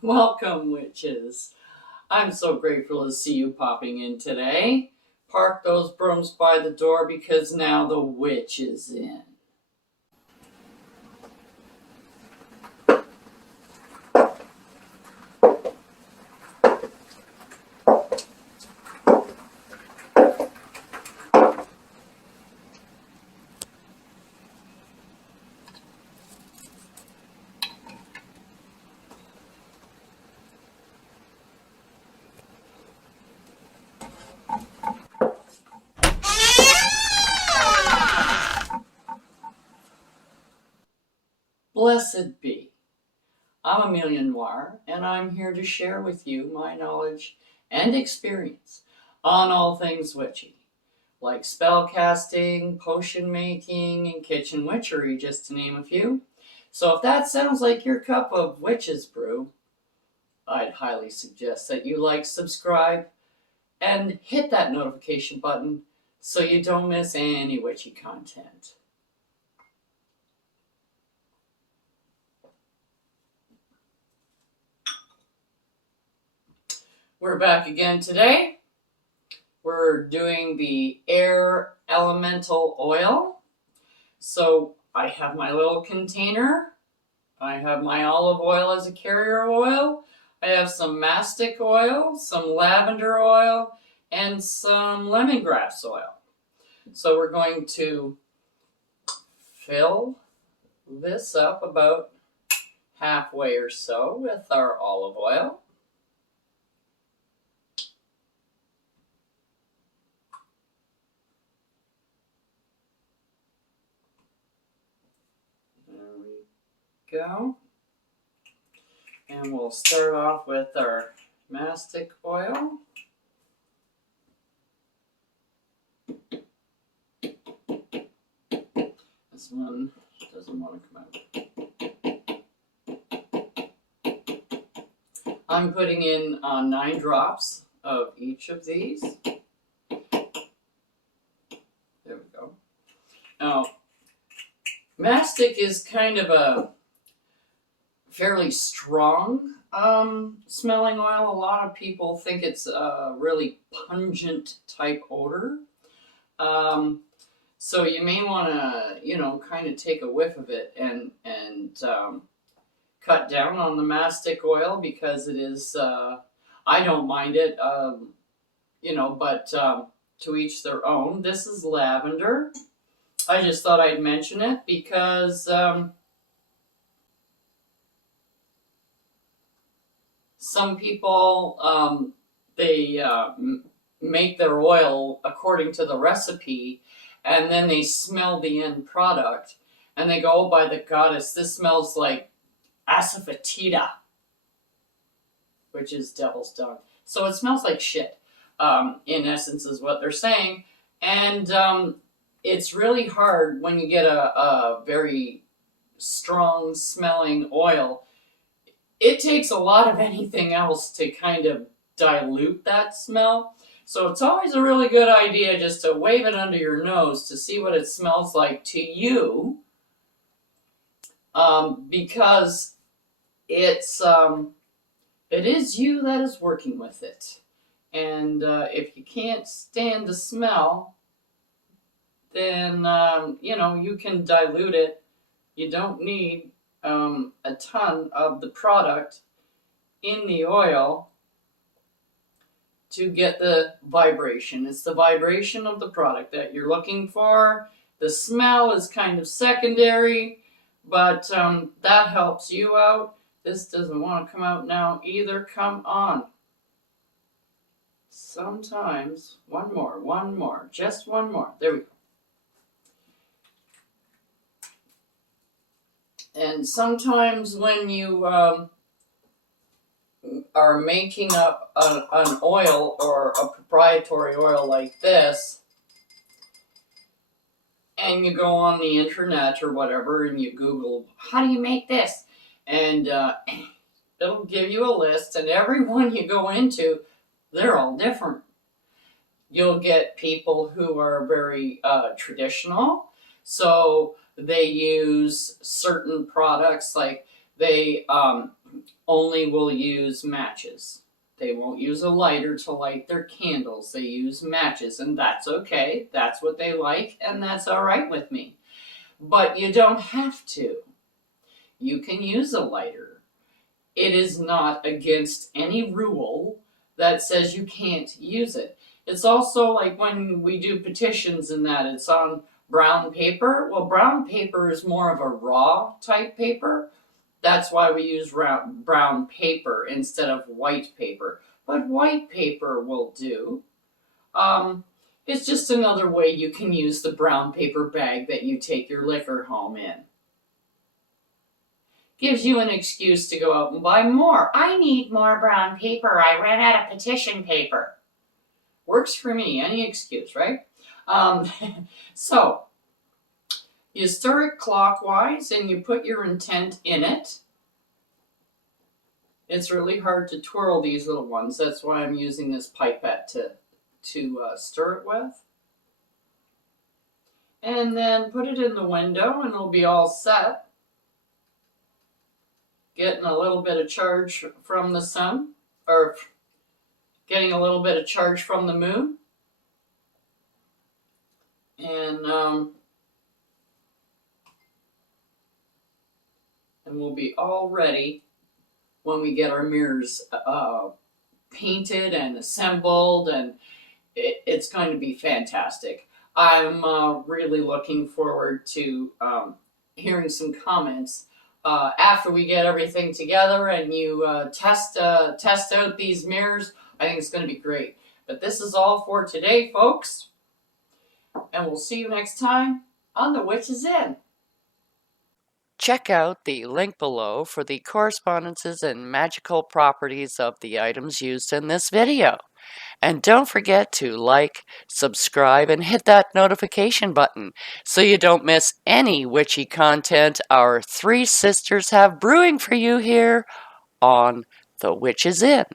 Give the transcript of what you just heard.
Welcome, witches. I'm so grateful to see you popping in today. Park those brooms by the door because now the witch is in. Blessed be. I'm Amelia Noir, and I'm here to share with you my knowledge and experience on all things witchy, like spell casting, potion making, and kitchen witchery, just to name a few. So if that sounds like your cup of witch's brew, I'd highly suggest that you subscribe, and hit that notification button so you don't miss any witchy content. We're back again today. We're doing the air elemental oil. So I have my little container. I have my olive oil as a carrier oil. I have some mastic oil, some lavender oil, and some lemongrass oil. So we're going to fill this up about halfway or so with our olive oil. There we go. And we'll start off with our mastic oil. This one doesn't want to come out. I'm putting in 9 drops of each of these. There we go. Now, mastic is kind of a fairly strong smelling oil. A lot of people think it's a really pungent type odor. So you may want to, kind of take a whiff of it and cut down on the mastic oil because it is, I don't mind it, but to each their own. This is lavender. I just thought I'd mention it because some people, they make their oil according to the recipe, and then they smell the end product, and they go, oh, by the goddess, this smells like asafoetida, which is devil's dung. So it smells like shit, in essence, is what they're saying. And it's really hard when you get a very strong smelling oil. It takes a lot of anything else to kind of dilute that smell. So it's always a really good idea just to wave it under your nose to see what it smells like to you, because it is you that is working with it. And if you can't stand the smell, then you can dilute it. You don't need a ton of the product in the oil to get the vibration. It's the vibration of the product that you're looking for. The smell is kind of secondary, but that helps you out. This doesn't want to come out now either. Come on. Sometimes, one more, just one more. There we go. And sometimes when you are making up an oil or a proprietary oil like this, and you go on the internet or whatever and you Google, how do you make this? And it'll give you a list, and every one you go into, they're all different. You'll get people who are very traditional, so they use certain products, like they only will use matches. They won't use a lighter to light their candles. They use matches, and that's okay. That's what they like, and that's all right with me. But you don't have to. You can use a lighter. It is not against any rule that says you can't use it. It's also like when we do petitions and that, it's on brown paper. Well, brown paper is more of a raw type paper. That's why we use brown paper instead of white paper. But white paper will do. It's just another way you can use the brown paper bag that you take your liquor home in. Gives you an excuse to go out and buy more. I need more brown paper. I ran out of petition paper. Works for me, any excuse, right? So, you stir it clockwise and you put your intent in it. It's really hard to twirl these little ones. That's why I'm using this pipette to stir it with. And then put it in the window and it'll be all set. Getting a little bit of charge from the sun, or getting a little bit of charge from the moon. And we'll be all ready when we get our mirrors painted and assembled, and it's going to be fantastic. I'm really looking forward to hearing some comments after we get everything together and you test out these mirrors. I think it's going to be great. But this is all for today, folks. And we'll see you next time on The Witch is In. Check out the link below for the correspondences and magical properties of the items used in this video. And don't forget to like, subscribe, and hit that notification button so you don't miss any witchy content our three sisters have brewing for you here on The Witch is In.